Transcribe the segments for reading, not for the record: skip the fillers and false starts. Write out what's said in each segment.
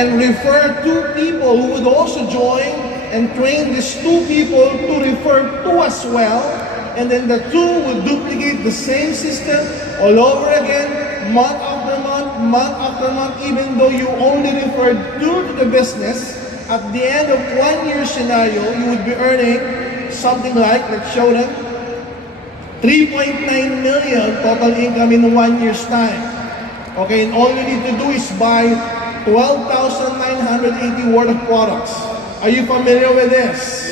and refer 2 people who would also join and train these 2 people to refer 2 as well. And then the 2 would duplicate the same system all over again, month after month, even though you only referred 2 to the business. At the end of 1 year scenario, you would be earning something like, let's show them, 3.9 million total income in 1 year's time. Okay, and all you need to do is buy 12,980 worth of products. Are you familiar with this?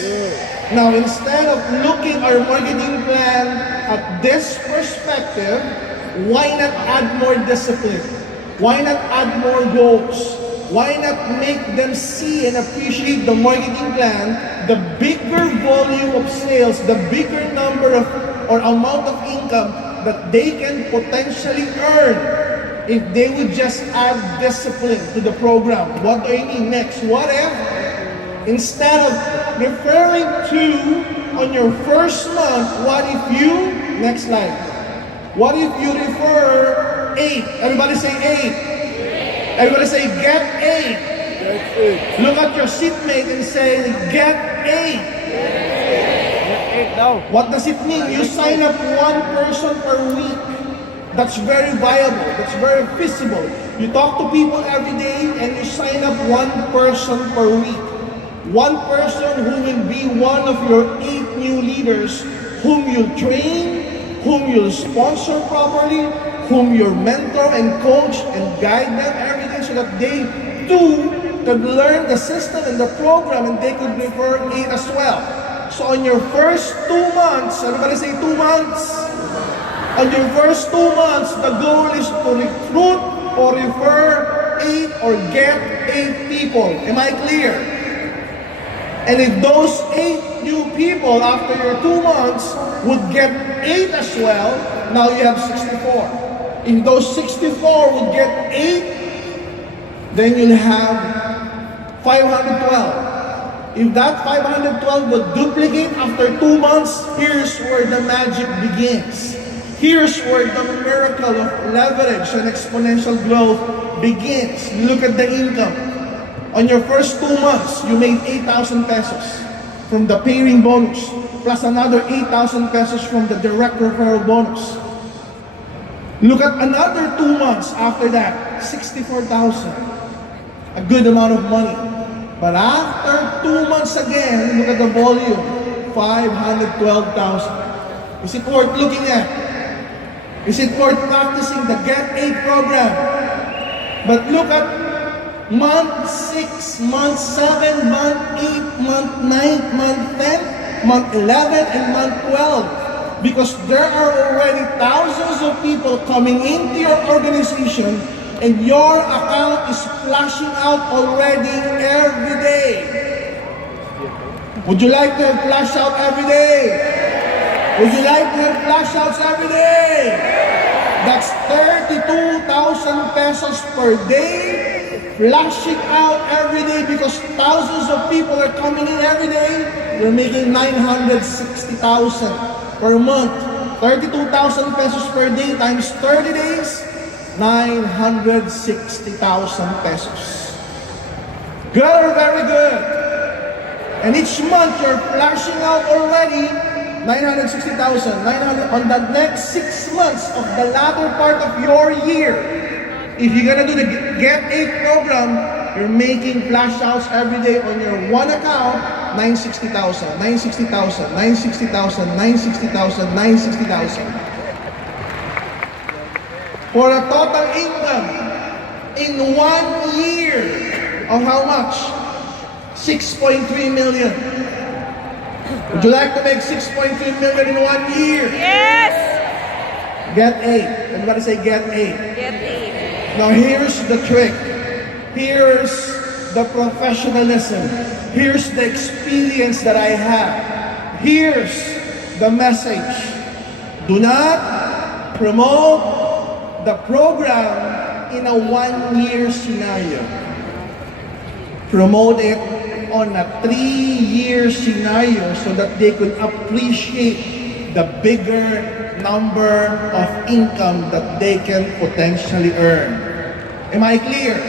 Now, instead of looking our marketing plan at this perspective, why not add more discipline? Why not add more goals? Why not make them see and appreciate the marketing plan, the bigger volume of sales, the bigger number of or amount of income that they can potentially earn if they would just add discipline to the program? What do I mean next? What if instead of referring 2 on your first month, what if you, next slide, what if you refer 8? Everybody say 8. Everybody say get 8. Look at your seatmate and say get 8. What does it mean? You sign up 1 person per week. That's very viable. That's very feasible. You talk to people every day and you sign up 1 person per week. 1 person who will be one of your 8 new leaders whom you'll train, whom you'll sponsor properly, whom you'll mentor and coach and guide them every day so that they too could learn the system and the program and they could refer 8 as well. So on your first 2 months, everybody say 2 months. On your first 2 months, the goal is to recruit or refer 8 or get 8 people. Am I clear? And if those 8 new people after your 2 months would get 8 as well, now you have 64. If those 64 would get 8, then you'll have 512. If that 512 would duplicate after 2 months, here's where the magic begins. Here's where the miracle of leverage and exponential growth begins. Look at the income. On your first 2 months, you made 8,000 pesos from the pay-ring bonus, plus another 8,000 pesos from the direct referral bonus. Look at another 2 months after that, 64,000. A good amount of money. But after 2 months again, look at the volume, 512,000. Is it worth looking at? Is it worth practicing the Get 8 program? But look at month 6, month 7, month 8, month 9, month 10, month 11, and month 12. Because there are already thousands of people coming into your organization and your account is flashing out already every day. Would you like to have flash out every day? Would you like to have flash outs every day? That's 32,000 pesos per day, flashing out every day because thousands of people are coming in every day. We're making 960,000 per month. 32,000 pesos per day times 30 days, 960,000 pesos. Good or very good? And each month you're flashing out already 960,000. 900 on the next 6 months of the latter part of your year. If you're gonna do the Get 8 program, you're making flash outs every day on your one account, 960,000, 960,000, 960,000, 960,000, 960,000. For a total income in 1 year of how much? 6.3 million. Would you like to make 6.3 million in 1 year? Yes! Get 8. Everybody say get 8. Get 8. Now here's the trick. Here's the professionalism. Here's the experience that I have. Here's the message. Do not promote the program in a 1 year scenario. Promote it on a 3-year scenario so that they could appreciate the bigger number of income that they can potentially earn. Am I clear?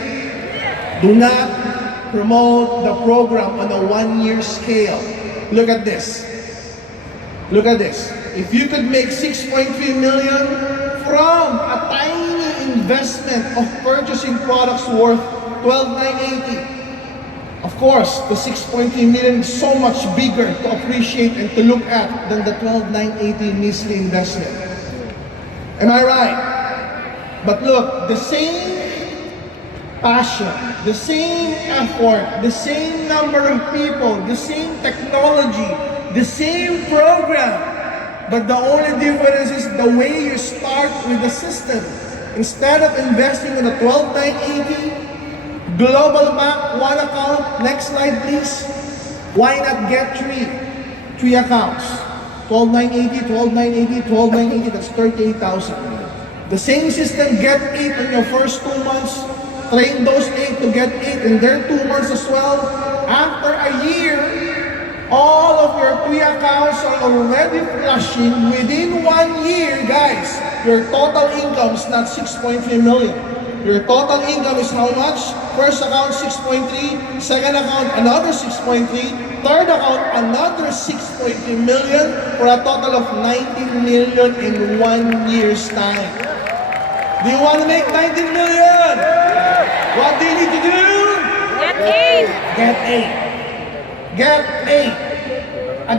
Do not promote the program on a 1-year scale. Look at this. Look at this. If you could make 6.3 million from a tiny investment of purchasing products worth 12,980, of course, the 6.3 million is so much bigger to appreciate and to look at than the 12,980 measly investment. Am I right? But look, the same passion, the same effort, the same number of people, the same technology, the same program, but the only difference is the way you start with the system. Instead of investing in the 12,980, global bank, one account, next slide please. Why not get three accounts? 12,980, 12,980, 12,980, that's 38,000. The same system, get 8 in your first 2 months, train those 8 to get 8 in their 2 months as well. After a year, all of your 3 accounts are already flushing within 1 year, guys. Your total income is not 6.3 million. Your total income is how much? First account, 6.3. Second account, another 6.3. Third account, another 6.3 million for a total of 19 million in 1 year's time. Do you want to make 19 million? What do you need to do? Get 8. Get 8. Get 8.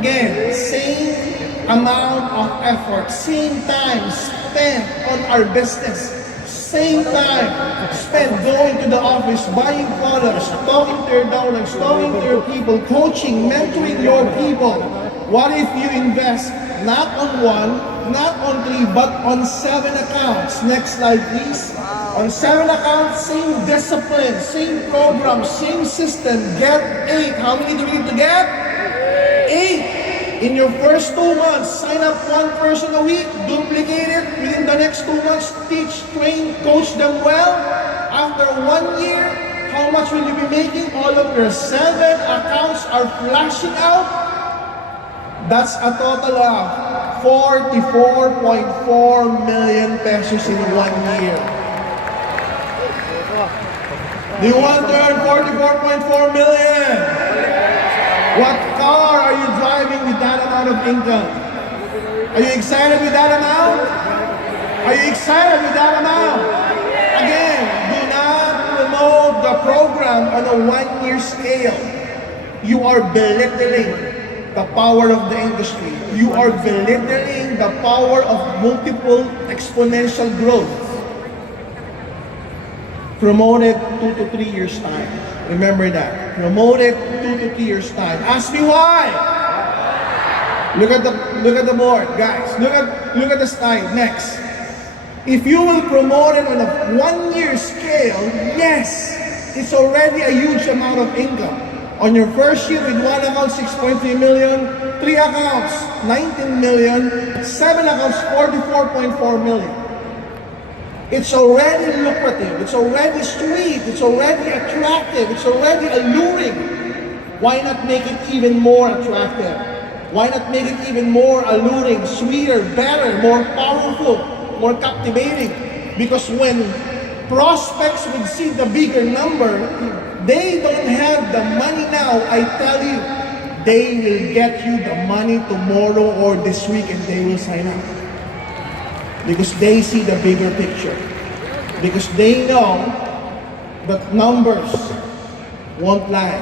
Again, same amount of effort, same time spent on our business. Same time spent going to the office, buying products, talking to your downlines, talking to your people, coaching, mentoring your people. What if you invest not on 1, not on 3, but on 7 accounts? Next slide, please. On 7 accounts, same discipline, same program, same system. Get 8. How many do we need to get? 8. In your first 2 months, sign up 1 person a week, duplicate it. Within the next 2 months, teach, train, coach them well. After 1 year, how much will you be making? All of your 7 accounts are flashing out. That's a total of 44.4 million pesos in 1 year. Do you want to earn 44.4 million? What car are you driving with that amount of income? Are you excited with that amount? Are you excited with that amount? Again, do not promote the program on a 1-year scale. You are belittling the power of the industry. You are belittling the power of multiple exponential growth. Promote it 2 to 3 years time. Remember that. Promote it 2 to 3 years time. Ask me why. Look at the board, guys. Look at the slide. Next. If you will promote it on a 1-year scale, yes, it's already a huge amount of income. On your first year with 1 account, 6.3 million, 3 accounts, 19 million, 7 accounts, 44.4 million. It's already lucrative, it's already sweet, it's already attractive, it's already alluring. Why not make it even more attractive? Why not make it even more alluring, sweeter, better, more powerful, more captivating? Because when prospects would see the bigger number, they don't have the money now. I tell you, they will get you the money tomorrow or this week and they will sign up. Because they see the bigger picture. Because they know that numbers won't lie.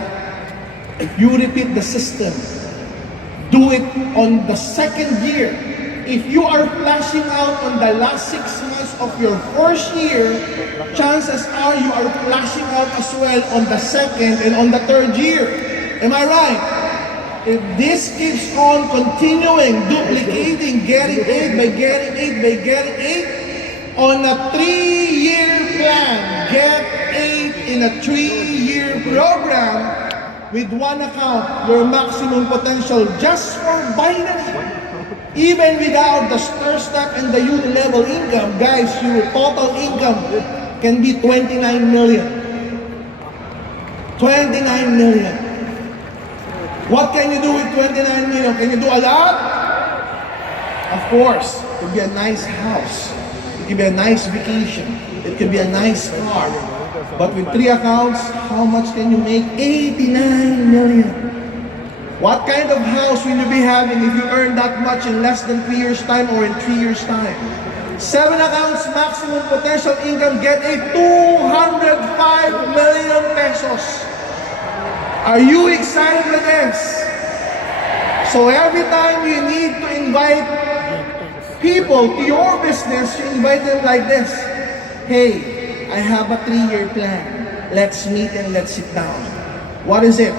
If you repeat the system, do it on the second year. If you are flashing out on the last 6 months of your first year, chances are you are flashing out as well on the second and on the third year. Am I right? If this keeps on continuing, duplicating, getting 8 by getting 8 by getting 8, on a 3-year plan, get 8 in a 3-year program with 1 account, your maximum potential just for binary. Even without the stir step and the level income, guys, your total income can be 29 million. 29 million. What can you do with 29 million? Can you do a lot? Of course, it could be a nice house. It could be a nice vacation. It could be a nice car. But with 3 accounts, how much can you make? 89 million. What kind of house will you be having if you earn that much in less than 3 years' time or in 3 years' time? 7 accounts, maximum potential income, get a 205 million pesos. Are you excited with this? So every time you need to invite people to your business, you invite them like this. Hey, I have a 3-year plan. Let's meet and let's sit down. What is it?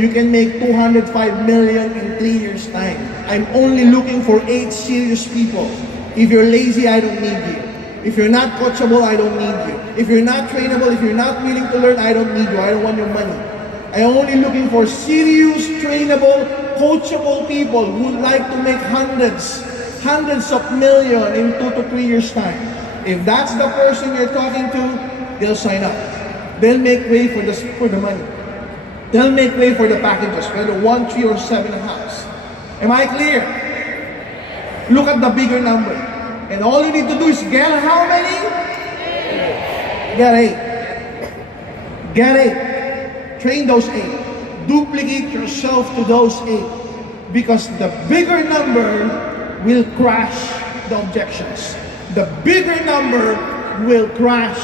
You can make 205 million in 3 years' time. I'm only looking for 8 serious people. If you're lazy, I don't need you. If you're not coachable, I don't need you. If you're not trainable, if you're not willing to learn, I don't need you. I don't want your money. I'm only looking for serious, trainable, coachable people who would like to make hundreds of million in 2 to 3 years' time. If that's the person you're talking to, they'll sign up. They'll make way for the money. They'll make way for the packages, whether 1, 3, or 7 accounts. Am I clear? Look at the bigger number. And all you need to do is get how many? Get 8. Get 8. Train those 8. Duplicate yourself to those 8. Because the bigger number will crash the objections. The bigger number will crash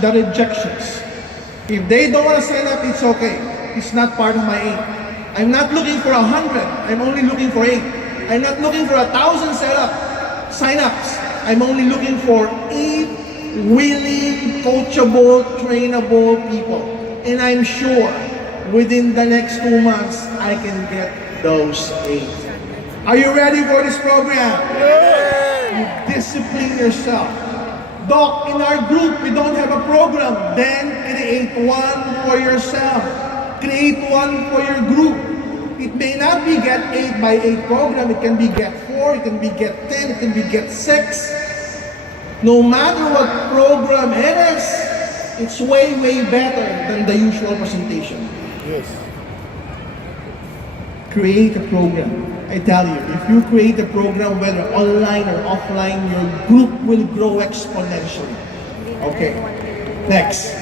the rejections. If they don't want to sign up, it's okay. It's not part of my 8. I'm not looking for 100. I'm only looking for 8. I'm not looking for 1,000 sign-ups. I'm only looking for 8 willing, coachable, trainable people. And I'm sure within the next 2 months, I can get those 8. Are you ready for this program? You discipline yourself. Doc, in our group, we don't have a program. Then create one for yourself. Create one for your group. It may not be get 8 by 8 program. It can be get 4, it can be get 10, it can be get 6. No matter what program it is, it's way, way better than the usual presentation. Yes. Create a program. I tell you, if you create a program, whether online or offline, your group will grow exponentially. Okay, next.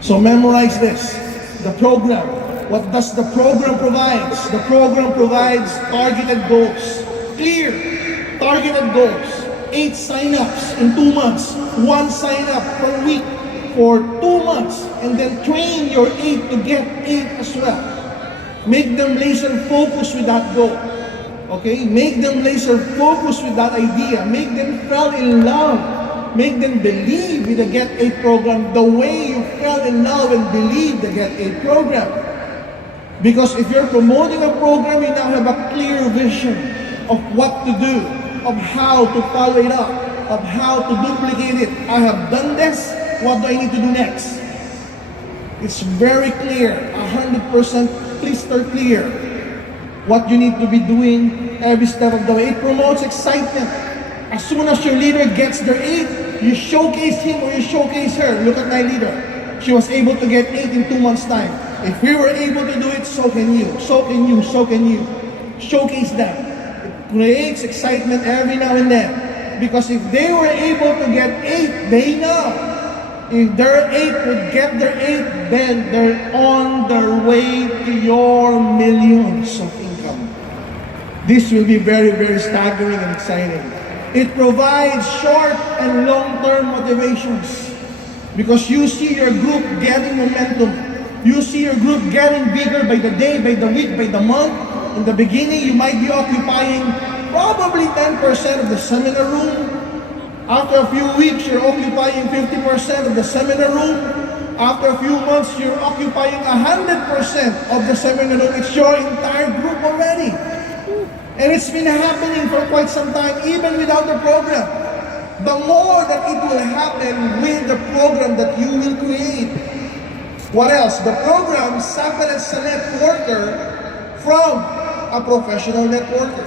So memorize this. The program. What does the program provide? The program provides targeted goals. Clear, targeted goals. 8 sign-ups in 2 months. 1 sign-up per week for 2 months. And then train your 8 to get 8 as well. Make them laser focused with that goal. Okay? Make them laser focused with that idea. Make them fall in love. Make them believe with the Get 8 program the way you fell in love and believe the Get 8 program. Because if you're promoting a program, you now have a clear vision of what to do, of how to follow it up, of how to duplicate it. I have done this, what do I need to do next? It's very clear, 100% crystal clear what you need to be doing every step of the way. It promotes excitement. As soon as your leader gets their 8, you showcase him or you showcase her. Look at my leader. She was able to get 8 in 2 months' time. If we were able to do it, so can you. So can you. So can you. Showcase them. It creates excitement every now and then. Because if they were able to get 8, they know. If their 8 would get their 8, then they're on their way to your millions of income. This will be very, very staggering and exciting. It provides short and long-term motivations. Because you see your group getting momentum. You see your group getting bigger by the day, by the week, by the month. In the beginning, you might be occupying probably 10% of the seminar room. After a few weeks, you're occupying 50% of the seminar room. After a few months, you're occupying 100% of the seminar room. It's your entire group already. And it's been happening for quite some time, even without the program. The more that it will happen with the program that you will create. What else? The program separates a networker from a professional networker.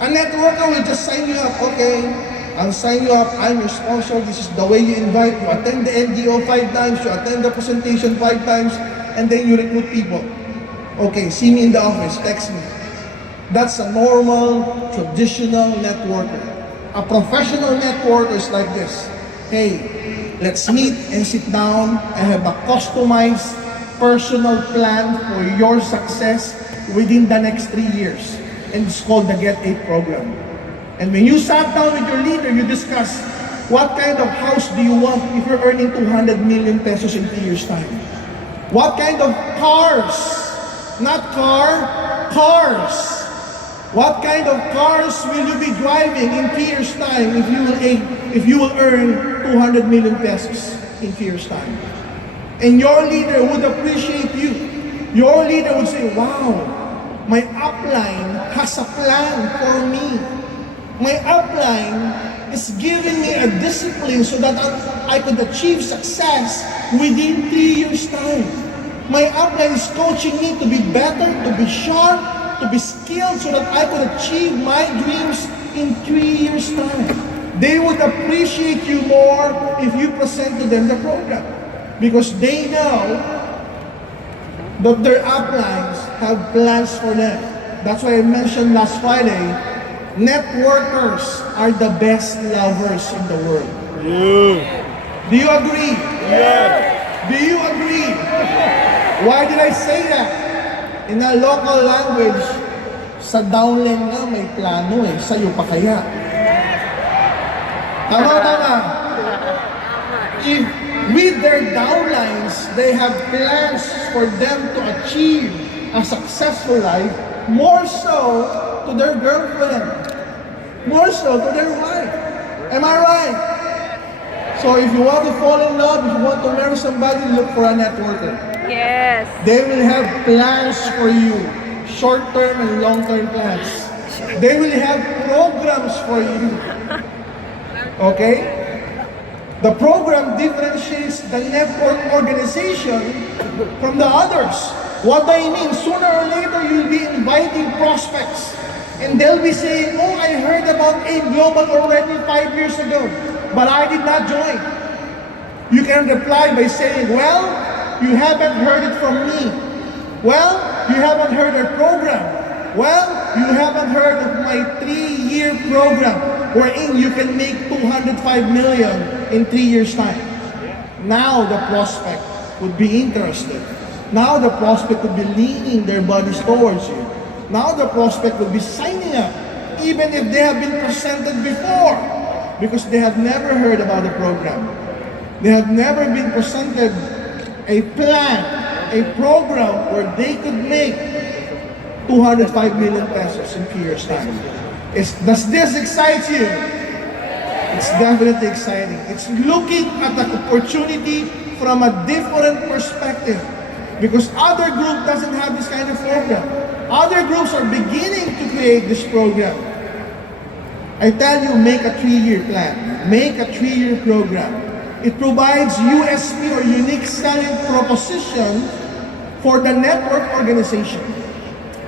A networker will just sign you up, okay? I'll sign you up, I'm your sponsor, this is the way you invite, you attend the NGO 5 times, you attend the presentation 5 times, and then you recruit people. Okay, see me in the office, text me. That's a normal, traditional networker. A professional networker is like this. Hey, Let's meet and sit down and have a customized personal plan for your success within the next 3 years. And it's called the Get 8 program. And when you sat down with your leader, you discuss what kind of house do you want if you're earning 200 million pesos in 3 years' time? What kind of cars? Not car, cars. What kind of cars will you be driving in 3 years' time if you will earn 200 million pesos in 3 years' time? And your leader would appreciate you. Your leader would say, wow, my upline has a plan for me. My upline is giving me a discipline so that I could achieve success within 3 years' time. My upline is coaching me to be better, to be sharp, to be skilled so that I could achieve my dreams in 3 years' time. They would appreciate you more if you present to them the program because they know that their uplines have plans for them. That's why I mentioned last Friday, networkers are the best lovers in the world. Do you agree? Do you agree? Why did I say that? In a local language, sa downline nga may plano eh, sa'yo pa kaya. Tama. If with their downlines, they have plans for them to achieve a successful life, more so to their girlfriend, more so to their wife. Am I right? So if you want to fall in love, if you want to marry somebody, look for a networker. Yes. They will have plans for you, short-term and long-term plans. They will have programs for you. Okay? The program differentiates the network organization from the others. What do I mean? Sooner or later, you'll be inviting prospects. And they'll be saying, oh, I heard about A Global already 5 years ago, but I did not join. You can reply by saying, well, you haven't heard it from me. Well, you haven't heard our program. Well, you haven't heard of my 3-year program wherein you can make 205 million in 3 years' time. Now the prospect would be interested. Now the prospect would be leaning their bodies towards you. Now the prospect would be signing up, even if they have been presented before, because they have never heard about the program. They have never been presented a plan, a program where they could make 205 million pesos in 3 years' time. Does this excite you? It's definitely exciting. It's looking at the opportunity from a different perspective because other group doesn't have this kind of program. Other groups are beginning to create this program. I tell you, make a 3-year plan. Make a 3-year program. It provides USP or unique selling proposition for the network organization.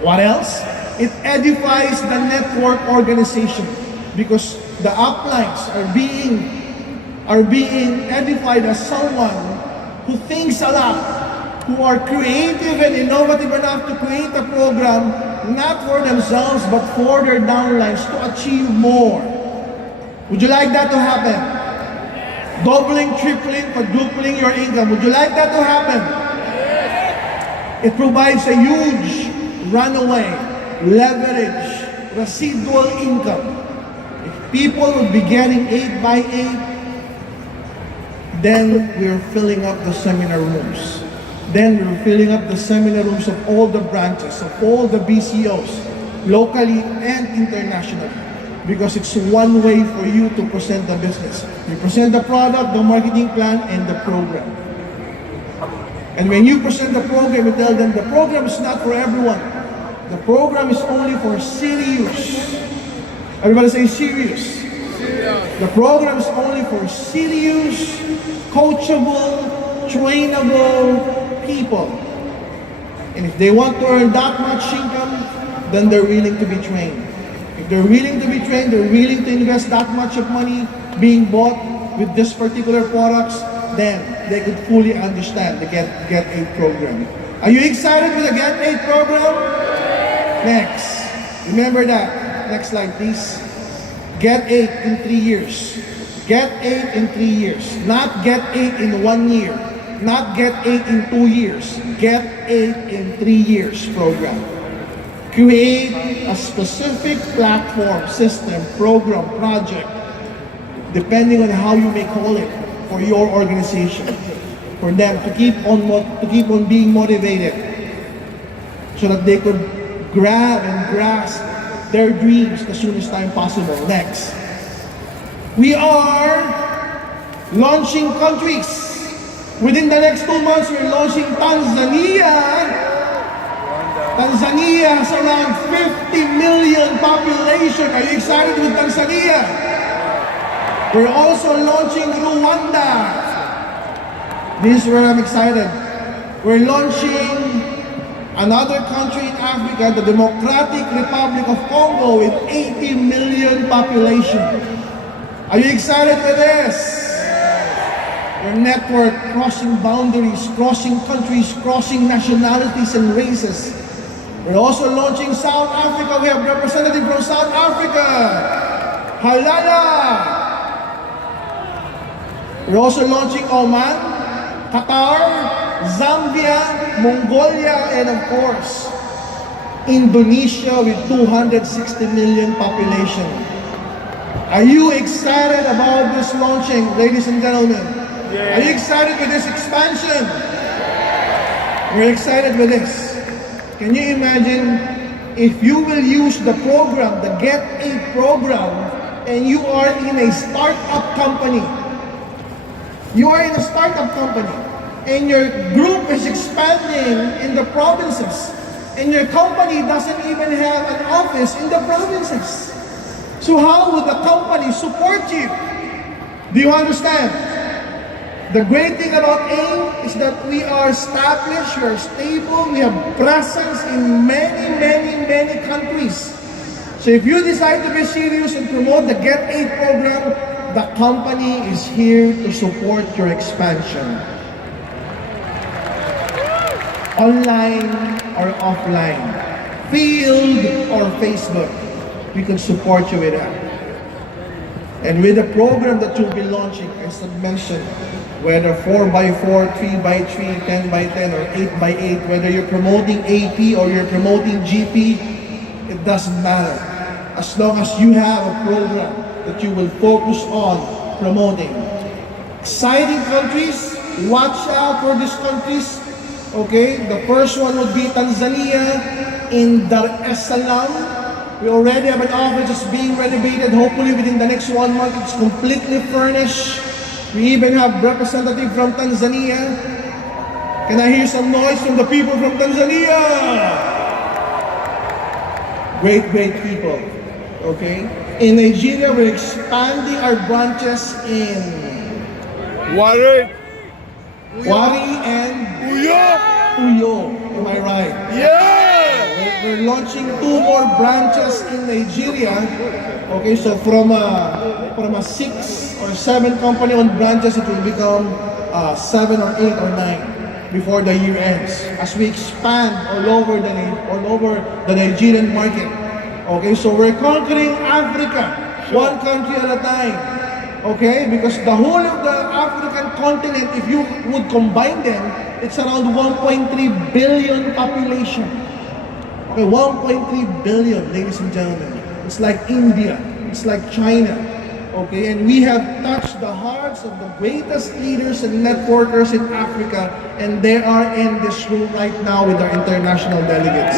What else? It edifies the network organization because the uplines are being edified as someone who thinks a lot, who are creative and innovative enough to create a program not for themselves but for their downlines to achieve more. Would you like that to happen? Doubling, tripling, quadrupling your income. Would you like that to happen? It provides a huge runaway, leverage, residual income. If people would be getting 8 by 8, then we're filling up the seminar rooms. Then we're filling up the seminar rooms of all the branches, of all the BCOs, locally and internationally. Because it's one way for you to present the business. You present the product, the marketing plan, and the program. And when you present the program, you tell them the program is not for everyone. The program is only for serious. Everybody say serious. The program is only for serious, coachable, trainable people. And if they want to earn that much income, then they're willing to be trained. If they're willing to be trained, they're willing to invest that much of money being bought with this particular products, then they could fully understand the Get 8 program. Are you excited for the Get 8 program? Next. Remember that. Next slide, please. Get 8 in 3 years. Get 8 in 3 years, not get 8 in 1 year, not get 8 in 2 years, get 8 in 3 years program. Create a specific platform, system, program, project, depending on how you may call it, for your organization, for them to keep on being motivated, so that they could grab and grasp their dreams as soon as time possible. Next, we are launching countries. Within the next 2 months, we're launching Tanzania. Tanzania has around 50 million population. Are you excited with Tanzania? We're also launching Rwanda. This is where I'm excited. We're launching another country in Africa, the Democratic Republic of Congo, with 80 million population. Are you excited with this? Your network crossing boundaries, crossing countries, crossing nationalities and races. We're also launching South Africa. We have representative from South Africa. Halala! We're also launching Oman, Qatar, Zambia, Mongolia, and of course, Indonesia with 260 million population. Are you excited about this launching, ladies and gentlemen? Are you excited with this expansion? We're excited with this. Can you imagine if you will use the program, the Get 8 program, and you are in a startup company? You are in a startup company, and your group is expanding in the provinces, and your company doesn't even have an office in the provinces. So how would the company support you? Do you understand? The great thing about AIM is that we are established, we are stable, we have presence in many countries. So if you decide to be serious and promote the Get 8 program, the company is here to support your expansion. Online or offline, field or Facebook, we can support you with that. And with the program that you'll be launching, as I mentioned, whether 4x4, 3x3, 10x10, or 8x8, whether you're promoting AP or you're promoting GP, it doesn't matter. As long as you have a program that you will focus on promoting. Exciting countries, watch out for these countries. Okay, the first one would be Tanzania in Dar es Salaam. We already have an office that's being renovated. Hopefully within the next 1 month, it's completely furnished. We even have representative from Tanzania. Can I hear some noise from the people from Tanzania? Great people. Okay? In Nigeria, we're expanding our branches in Wari and Uyo. Am I right? Yeah! We're launching 2 more branches in Nigeria. Okay, so from a 6 or 7 company-owned branches, it will become 7 or 8 or 9 before the year ends. As we expand all over the Nigerian market. Okay, so we're conquering Africa, one country at a time. Okay, because the whole of the African continent, if you would combine them, it's around 1.3 billion population. Okay, 1.3 billion, ladies and gentlemen. It's like India, it's like China. Okay, and we have touched the hearts of the greatest leaders and networkers in Africa, and they are in this room right now with our international delegates.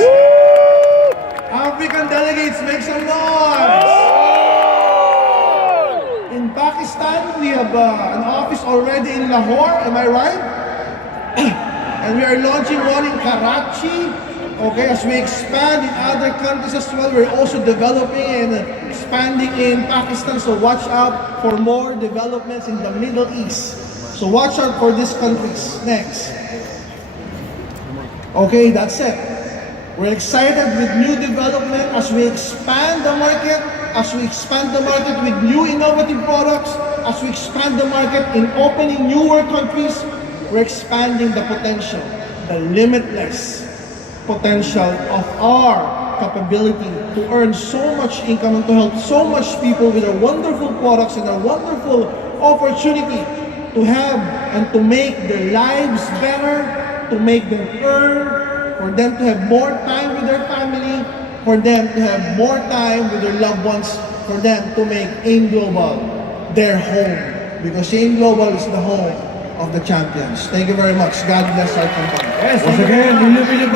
African delegates, make some noise! In Pakistan, we have an office already in Lahore, am I right? And we are launching one in Karachi. Okay, as we expand in other countries as well, we're also developing and expanding in Pakistan. So watch out for more developments in the Middle East. So watch out for these countries. Next. Okay, that's it. We're excited with new development as we expand the market, with new innovative products, as we expand the market in opening newer countries. We're expanding the potential, the limitless potential of our capability to earn so much income and to help so much people with our wonderful products and our wonderful opportunity to have and to make their lives better, to make them earn, for them to have more time with their family, for them to have more time with their loved ones, for them to make AIM Global their home. Because AIM Global is the home of the champions. Thank you very much. God bless our company. Once again,